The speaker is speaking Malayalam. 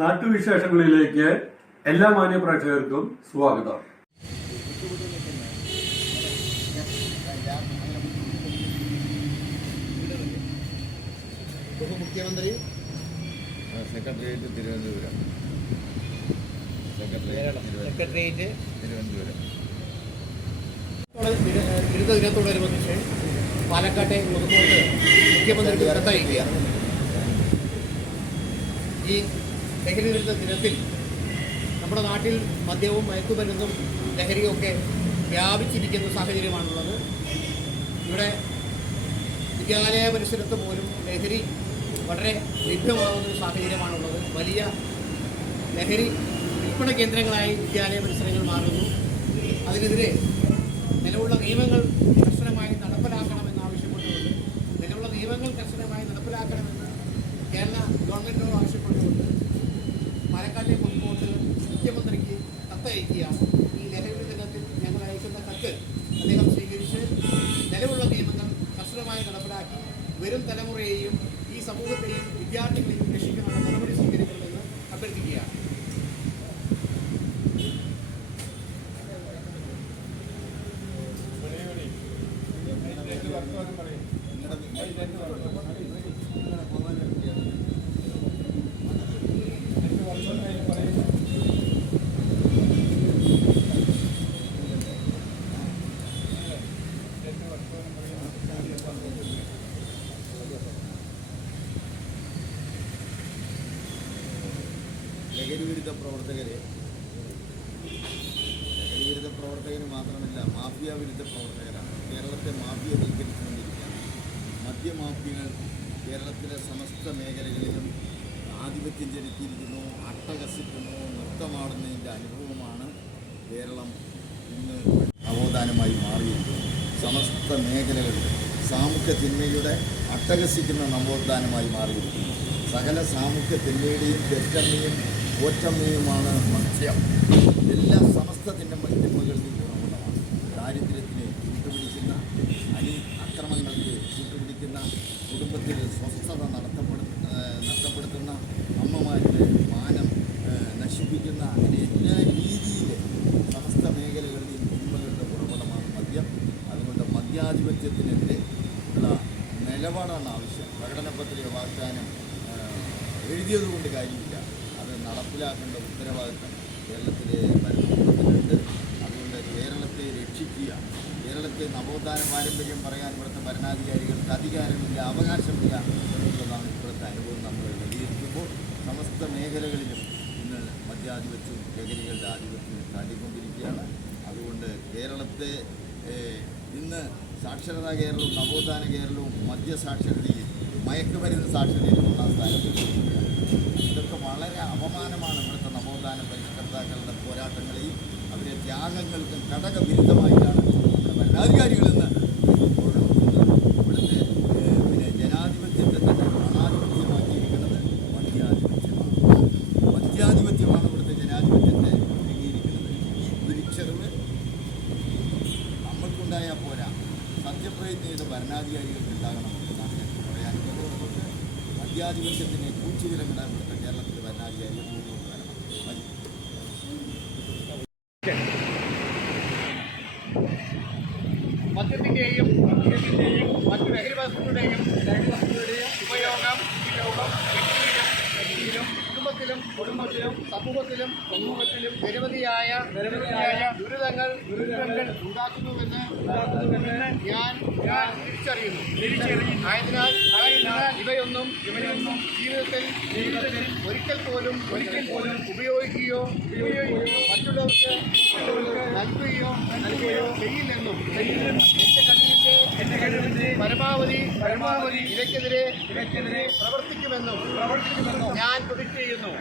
നാട്ടുവിശേഷങ്ങളിലേക്ക് എല്ലാ മാന്യ പ്രേക്ഷകർക്കും സ്വാഗതം. മുഖ്യമന്ത്രി സെക്രട്ടേറിയറ്റ് തിരുവനന്തപുരം. ബിരുദ ദിനത്തോടനുബന്ധിച്ച് പാലക്കാട്ടെ പൊതുക്കോട്ട് മുഖ്യമന്ത്രിക്ക് കത്തയക്കുക. ഈ ലഹരി വിരുദ്ധ ദിനത്തിൽ നമ്മുടെ നാട്ടിൽ മദ്യവും മയക്കുമരുന്നും ലഹരിയൊക്കെ വ്യാപിച്ചിരിക്കുന്ന സാഹചര്യമാണുള്ളത്. ഇവിടെ വിദ്യാലയ പരിസരത്ത് പോലും ലഹരി വളരെ ലഭ്യമാകുന്നൊരു സാഹചര്യമാണുള്ളത്. വലിയ ലഹരി വിൽപ്പന കേന്ദ്രങ്ങളായി വിദ്യാലയ പരിസരങ്ങൾ മാറുന്നു. അതിനെതിരെ നിലവിലുള്ള നിയമങ്ങൾ കർശനമായി നടപ്പിലാക്കണമെന്നാവശ്യപ്പെട്ടുകൊണ്ട് കേരള ഗവൺമെൻറ്റിനോട് ആവശ്യപ്പെട്ടുകൊണ്ട് പാലക്കാട്ടെ പൊതുക്കോട്ട് മുഖ്യമന്ത്രിക്ക് കത്തയക്കുകയാണ്. ഈ ലഹരി ദിനത്തിൽ ഞങ്ങൾ അയക്കുന്ന കത്ത് അദ്ദേഹം സ്വീകരിച്ച് നിലവിലുള്ള നിയമങ്ങൾ കർശനമായി നടപ്പിലാക്കി വരും തലമുറയെയും ഈ സമൂഹത്തെയും വിദ്യാർത്ഥികളെയും രക്ഷിക്കാനുള്ള നടപടി സ്വീകരിക്കണമെന്ന് അഭ്യർത്ഥിക്കുകയാണ്. ലഹരിവിരുദ്ധ പ്രവർത്തകർ മാത്രമല്ല, മാഫിയ വിരുദ്ധ പ്രവർത്തകരാണ്. കേരളത്തെ മാഫിയവൽക്കരിച്ചുകൊണ്ടിരിക്കുകയാണ്. മദ്യമാഫിയകൾ കേരളത്തിലെ സമസ്ത മേഖലകളിലും ആധിപത്യം ചെലുത്തിയിരിക്കുന്നു, അട്ടഹസിക്കുന്നു, നൃത്തമാടുന്നതിൻ്റെ അനുഭവമാണ് കേരളം ഇന്ന് നവോത്ഥാനമായി മാറിയിരിക്കുന്നത്. സമസ്ത മേഖലകളിൽ സാമൂഹ്യ തിന്മയുടെ അട്ടഹസിക്കുന്ന നവോത്ഥാനമായി മാറിയിരിക്കുന്നു. സകല സാമൂഹ്യ തിന്മയുടെയും പെറ്റമ്മയും പോറ്റമ്മയുമാണ് മദ്യം. എല്ലാ സമസ്ത തിന്മകളുടെയും ഉറവിടമാണ്. ദാരിദ്ര്യത്തിന് കൂട്ടുപിടിക്കുന്ന, അക്രമങ്ങൾക്ക് കൂട്ടുപിടിക്കുന്ന, കുടുംബത്തിൽ സ്വസ്ഥത നഷ്ടപ്പെടുത്തുന്ന, അമ്മമാരുടെ മാനം നശിപ്പിക്കുന്ന, അങ്ങനെ എല്ലാ രീതിയിൽ സമസ്ത മേഖലകളിലെയും തിന്മകളുടെ ഉറവിടമാണ് മദ്യം. അതുകൊണ്ട് മദ്യാധിപത്യത്തിനെതിരെ ഉള്ള നിലപാടാണ് ആവശ്യം. പ്രകടനപത്രിക വാഗ്ദാനം എഴുതിയതുകൊണ്ട് കാര്യമില്ല, അത് നടപ്പിലാക്കേണ്ട ഉത്തരവാദിത്തം കേരളത്തിലെ ഭരണകൂടത്തിനുണ്ട്. അതുകൊണ്ട് കേരളത്തെ രക്ഷിക്കുക. കേരളത്തെ നവോത്ഥാന പാരമ്പര്യം പറയാൻ ഇവിടുത്തെ ഭരണാധികാരികൾക്ക് അധികാരമില്ല, അവകാശമില്ല എന്നുള്ളതാണ് ഇപ്പോഴത്തെ അനുഭവം. നമ്മൾ വിലയിരുത്തുമ്പോൾ സമസ്ത മേഖലകളിലും ഇന്ന് മദ്യാധിപത്യവും ലഹരികളുടെ ആധിപത്യവും കാട്ടിക്കൊണ്ടിരിക്കുകയാണ്. അതുകൊണ്ട് കേരളത്തെ ഇന്ന് സാക്ഷരതാ കേരളവും നവോത്ഥാന കേരളവും മദ്യസാക്ഷരതയിൽ മയക്കുമരുന്ന് സാക്ഷരതയിൽ ഒന്നാം സ്ഥാനത്ത്. ഇതൊക്കെ വളരെ അപമാനമാണ്. ഇവിടുത്തെ നവോത്ഥാന പരിഷ്കർത്താക്കളുടെ പോരാട്ടങ്ങളെയും അവരുടെ ത്യാഗങ്ങൾക്കും ഘടകവിരുദ്ധമായിട്ടാണ് നമ്മുടെ ഭരണാധികാരികളെന്ന് ഇവിടുത്തെ ജനാധിപത്യത്തെ തന്നെ പണാധിപത്യമാക്കിയിരിക്കുന്നത് മദ്യാധിപത്യമാണ് ഇവിടുത്തെ ജനാധിപത്യത്തെ ഒരുങ്ങിയിരിക്കുന്നത്. ഈ തിരിച്ചറിവ് നമ്മൾക്കുണ്ടായാൽ പോരാ, സത്യപ്രതിജ്ഞയുടെ ഭരണാധികാരികൾക്ക് ഉണ്ടാകണം എന്നാണ് ഞാൻ പറയാനുള്ളത്. അതുകൊണ്ട് മദ്യാധിപത്യത്തിന് കൂച്ചുവിലങ്ങിടാൻ ഇവിടുത്തെ കേരളത്തിലെ ഭരണാധികാരികൾ മുന്നോട്ട് വരണം. മദ്യത്തിൻ്റെയും മറ്റു ലഹരി വസ്തുക്കളുടെയും ഉപയോഗം വ്യക്തിയിലും കുടുംബത്തിലും സമൂഹത്തിലും നിരവധിയായ ദുരിതങ്ങൾ ഉണ്ടാക്കുന്നുവെന്ന് ഞാൻ തിരിച്ചറിയുന്നു. ആയതിനാൽ ഇവയൊന്നും ജീവിതത്തിൽ ഒരിക്കൽ പോലും ഉപയോഗിക്കുകയോ മറ്റുള്ളവർക്ക് നൽകുകയോ ചെയ്യില്ലെന്നും എന്റെ കഴിവിന്റെ പരമാവധി ഇവയ്ക്കെതിരെ പ്രവർത്തിക്കുമെന്നും ഞാൻ പ്രതിജ്ഞ ചെയ്യുന്നു.